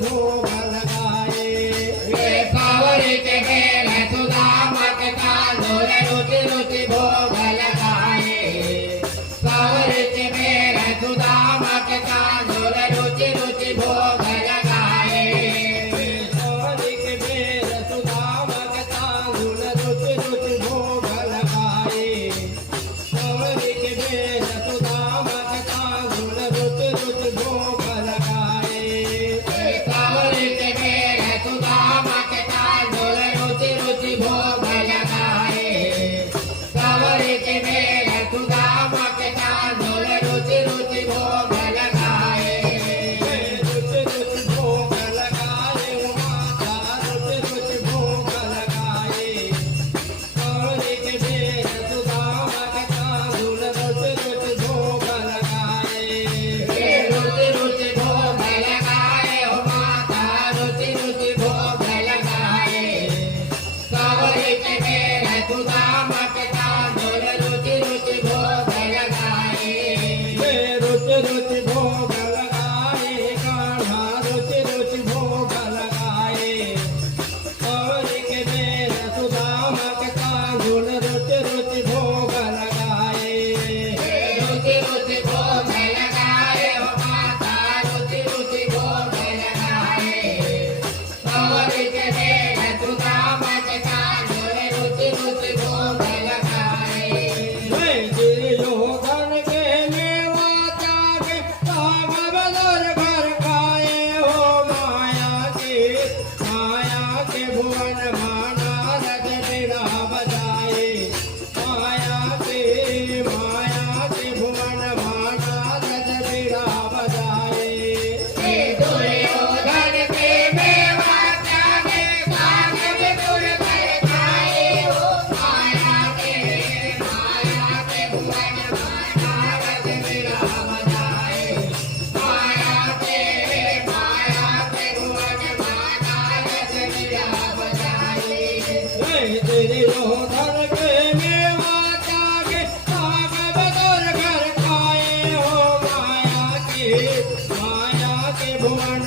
भोग लगाए। वे कांवरी के बेर सुदामा के तांदूल रुचि रुचि भोग लगाए। कांवरी के बेर सुदामा के तांदूल रुचि रुचि भोग लगाए। कांवरी के बेर सुदामा के तांदूल रुचि रुचि भोग लगाए। कांवरी के बेर सुदामा के तांदूल रुचि रुचि भोग लगाए। कांवरी के बेर सुदामा के तांदूल रुचि रुचि भोग लगाए। कांवरी के बेर सुदामा के तांदूल रुचि रुचि भोग लगाए। रुचि रुचि भोग लगाए वो माता रुचि रुचि भोग लगाए। कांवरी के बेर सुदामा के तांदूल रुचि रुचि भोग लगाए। रुचि रुचि भोग लगाए हो माता रुचि रुचि भोग लगाए। कांवरी के बेर सुदामा के तांदूल रुचि रुचि भोग लगाए। रुचि रुचि भोग लगाए काढ़ा रुचि रुचि भोग लगाए। कांवरी के बेर सुदामा के तांदूल रुचि रुचि भोग लगाए। रुचि रुचि भोग लगाए हो माता रुचि रुचि भोग लगाए। कांवरी के बेर सुदामा के तांदूल रुचि रुचि भोग लगाए। दुर्योधन के मेवा त्यागे भाग बदर भर खाए हो माया के भुवन माना रज बिना बजाए। माया के भुवन माना रज बिना बजाए। दुर्योधन के मेवा त्यागे भाग बदर भर खाए हो माया के भुवन माना रज बिना बजाए। माया के भुवन माना रज बिना बजाए। दुर्योधन के मेवा त्यागे भाग बदर घर खाए हो माया के भुवन